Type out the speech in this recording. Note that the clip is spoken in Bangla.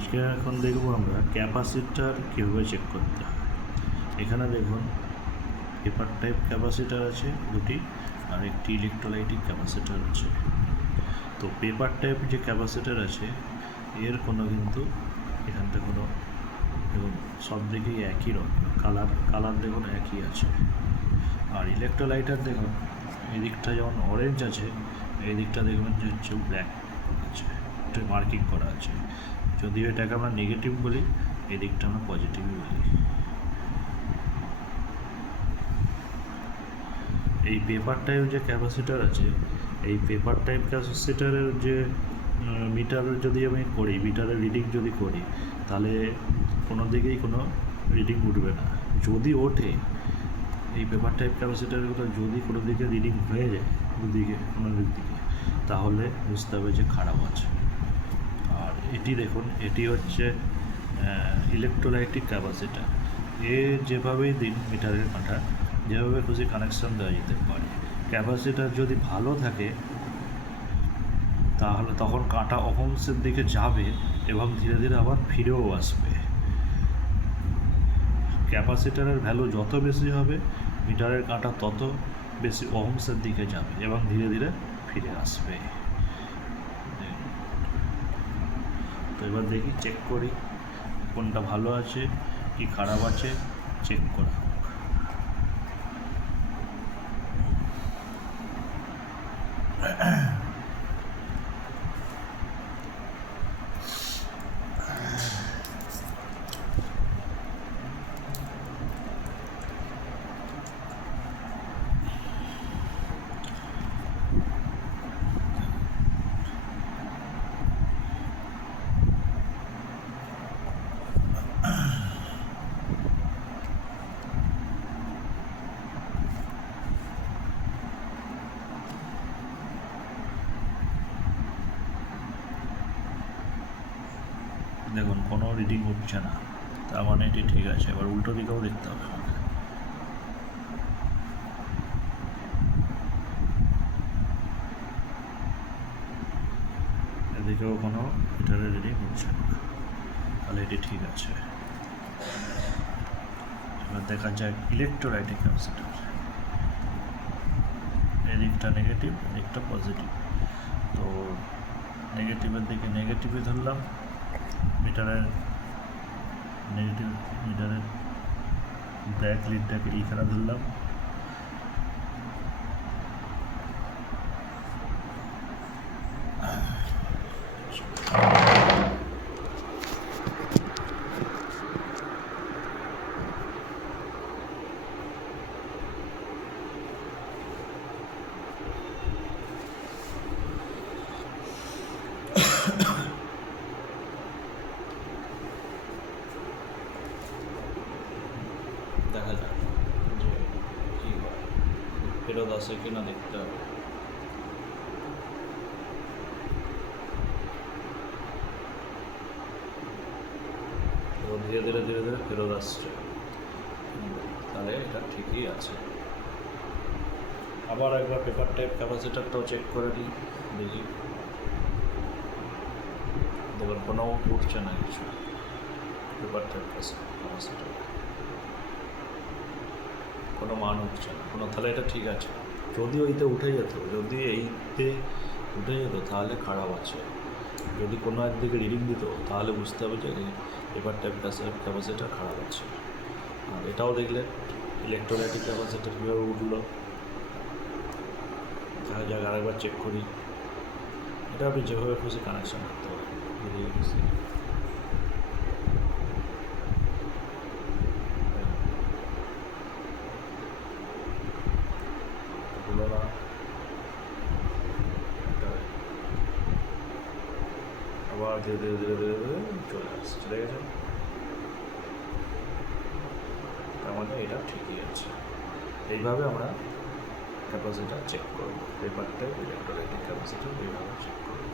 আজকে এখন দেখব আমরা ক্যাপাসিটার কীভাবে চেক করতে হয়। এখানে দেখুন পেপার টাইপ ক্যাপাসিটার আছে দুটি, আর একটি ইলেকট্রোলাইটিক ক্যাপাসিটার আছে। তো পেপার টাইপ যে ক্যাপাসিটার আছে এর কোনো কিন্তু এখানটা কোনো দেখুন সব দিকেই একই রকম কালার দেখুন একই আছে। আর ইলেকট্রোলাইটার দেখুন এই দিকটা যেমন অরেঞ্জ আছে, এই দিকটা দেখবেন যে হচ্ছে ব্ল্যাক আছে, এটা মার্কিং করা আছে। যদিও এটাকে আমরা নেগেটিভ বলি, এই দিকটা আমরা পজিটিভই বলি। এই পেপার টাইপ যে ক্যাপাসিটার আছে, এই পেপার টাইপ ক্যাপাসিটারের যে মিটারের যদি আমি করি, মিটারের রিডিং যদি করি, তাহলে কোনো দিকেই কোনো রিডিং উঠবে না। যদি ওঠে এই পেপার টাইপ ক্যাপাসিটারগুলো যদি কোনো দিকে রিডিং হয়ে যায় দুদিকে কোনো দিকে, তাহলে বুঝতে হবে যে খারাপ আছে। আর এটি দেখুন, এটি হচ্ছে ইলেকট্রোলাইটিক ক্যাপাসিটার। এ যেভাবেই দিন মিটারের কাঁটা যেভাবে খুশি কানেকশান দেওয়া যেতে পারে। ক্যাপাসিটার যদি ভালো থাকে তাহলে তখন কাঁটা ওহমসের দিকে যাবে এবং ধীরে ধীরে আবার ফিরেও আসবে। ক্যাপাসিটারের ভ্যালু যত বেশি হবে মিটারের কাঁটা তত বেশি ওহমসের দিকে যাবে এবং ধীরে ধীরে ফিরে আসবে। তো এবার দেখি, চেক করি কোনটা ভালো আছে কি খারাপ আছে, চেক করা হোক। দেখুন কোনো রিডিং উঠছে না, তার মানে এটি ঠিক আছে। এবার উল্টো দিকেও দেখতে হবে আমাকে। এদিকেও কোনো মিটারের রিডিং উঠছে না, তাহলে এটি ঠিক আছে। এবার দেখা যায় ইলেকট্রোলাইটিক ক্যাপাসিটার, এদিকটা নেগেটিভ এদিকটা পজিটিভ। তো নেগেটিভের দিকে নেগেটিভে ধরলাম, মিটারের ব্যাক লিডটাকে এইখানে ধরলাম, দেখা যাক যে কী হয়, ফেরত আসে কিনা দেখতে হবে। ধীরে ধীরে ধীরে ধীরে ফেরত আসছে, তাহলে এটা ঠিকই আছে। আবার একবার পেপার টাইপ ক্যাপাসিটারটাও চেক করে নিই, দেখি দেখুন কোনো উঠছে না কিছু। পেপার টাইপ ক্যাপাসিটার কোনো মান উঠছে না কোনো, তাহলে এটা ঠিক আছে। যদি ওইতে উঠে যেত, যদি এইতে উঠে যেত তাহলে খারাপ আছে। যদি কোনো একদিকে রিডিং দিত তাহলে বুঝতে হবে যে পেপার টাইপ ক্যাপাসিটার খারাপ আছে। আর এটাও দেখলেন ইলেকট্রোলাইটিক ক্যাপাসিটার কীভাবে উঠলো। দেখা যাক আরেকবার চেক করি। এটা আপনি যেভাবে খুশি কানেকশান করতে হবে, বেরিয়ে গেছে। আবার ধীরে ধীরে ধীরে ধীরে ধীরে চলে গেছে, তার মানে এটা ঠিকই আছে। এইভাবে আমরা ক্যাপাসিটার চেক করব, পেপার টাইপ ইলেকট্রোলাইটিক ক্যাপাসিটার এইভাবে চেক করব।